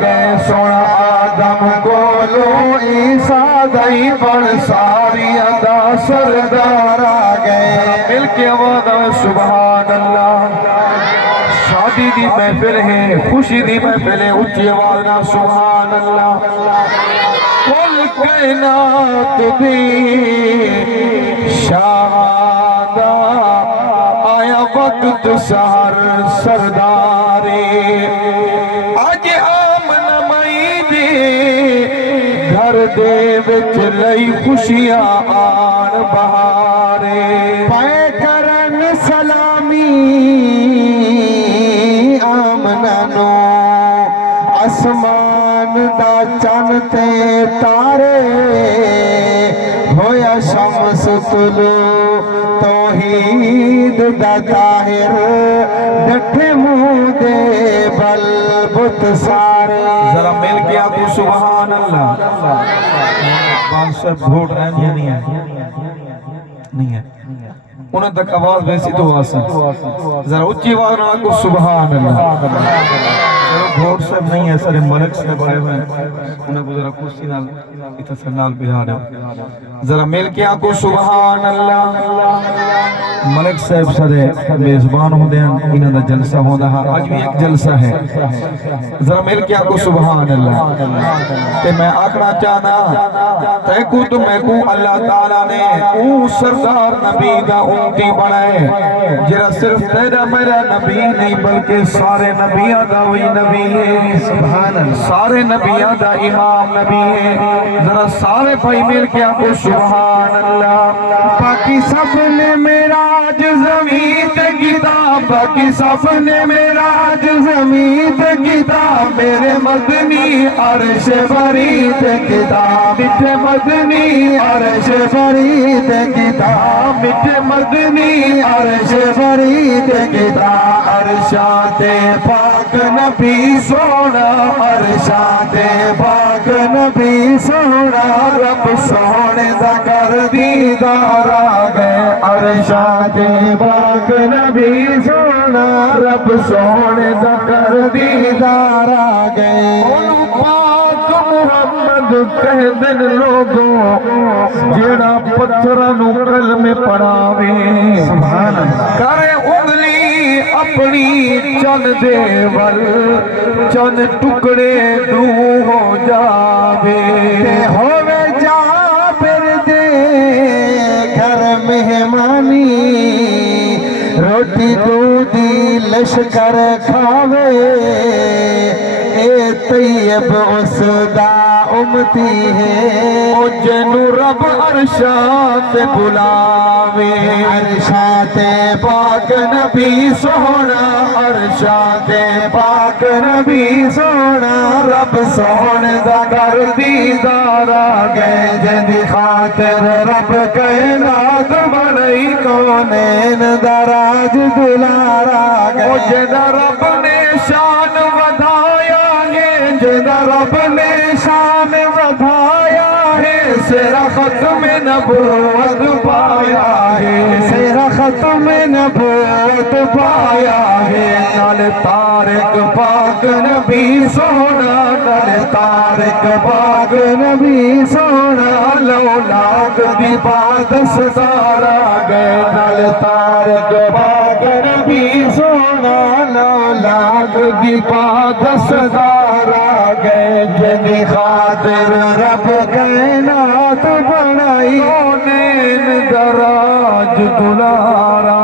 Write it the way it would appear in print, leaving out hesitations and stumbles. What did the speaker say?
گئے سونا آدم کولو عیسیٰ دائی پر ساری ادا سردار آگئے مل کے آواز آئے سبحان اللہ شادی دی محفل ہے خوشی دی محفل ہے اچھی آواز نہ سبحان اللہ کل کائنات دی شہادہ آیا وقت سہر سردارے آج آمن مائی دے گھر دے وچ لئی خوشیاں آن بہارے پائے کرن سلامی آمنانو آسمان دا چن تے تارے ہویا شمس طلوع توحید دا ظاہر ڈٹھے منہ دے بل بت سارے ذرا مل کے آگو سبحان اللہ بادشاہ بھوٹ ہے یا نہیں ہے نہیں ہے انہیں تک آواز ویسی تو آسان ذرا اچھی آواز نہ آگو سبحان اللہ بھوٹ صاحب نہیں ہے سر ملک صاحب آئے ہوئے انہیں کو ذرا کرسی نال اتھا نال بجھا رہے ذرا مل کے آگو سبحان اللہ ملک صاحب سارے میزبان ہوں دیں انہاں دا جلسہ ہوں دا آج بھی ایک جلسہ ہے ذرا مل کے آگو سبحان اللہ کہ میں آکھنا چاہنا تیکو تو میں کو اللہ تعالیٰ نے او سردار نبی دا امتی بنائے جرا صرف تیرا میرا نبی نہیں بلکہ سارے نبیہ دا وہی نبی ہے سبحان اللہ سارے نبیہ دا امام نبی ہے ذرا سارے بھائی مل کے آگو سبحان اللہ باقی سب نے میرا آج زمین تے کتاب باقی سب نے میرا آج زمین تے کتاب میرے مدنی عرش بری تے کتاب میٹھے مدنی عرش بری تے کتاب میٹھے مدنی عرش بری تے کتاب عرشات پاک نبی سونا عرشات پاک نبی سونا رب سونے دا کر دیدار آگئے عرشات پاک نبی سونا رب سونے دا کر دیدار آگئے پاک محمد کہہ دن لوگوں جیڑا پتھرانو کلمے پڑھاوے سبحان اللہ کرے انگلی اپنی چن دے ول چن ٹکڑے دو ہو جاوے ہووے جابر دے گھر مہمانی روٹی دودھی لشکر کھاوے اے طیب اس دا امتی ہے او جنو رب عرشات بلاوے عرشات پاک نبی سونا عرشات پاک نبی سونا رب سونے دا کر دیدار آگئے جدی خاطر رب کائنات بنائی کونین دراج دلار آگئے او جدہ رب نے شان ودھایا ہے جدہ رب نے شان ودھایا ہے سیرا ختم نبوت پایا ہے سیرا ختم نبوت پایا ہے نال تارک پاک نبی سونا نال تارک پاک نبی سونا لولاک دی بات ستار آگئے نال تارک پاک نبی سونا لولاک دی بات ستار آگئے جدی خاطر رب کائنات بنائی اونین دراج دلارا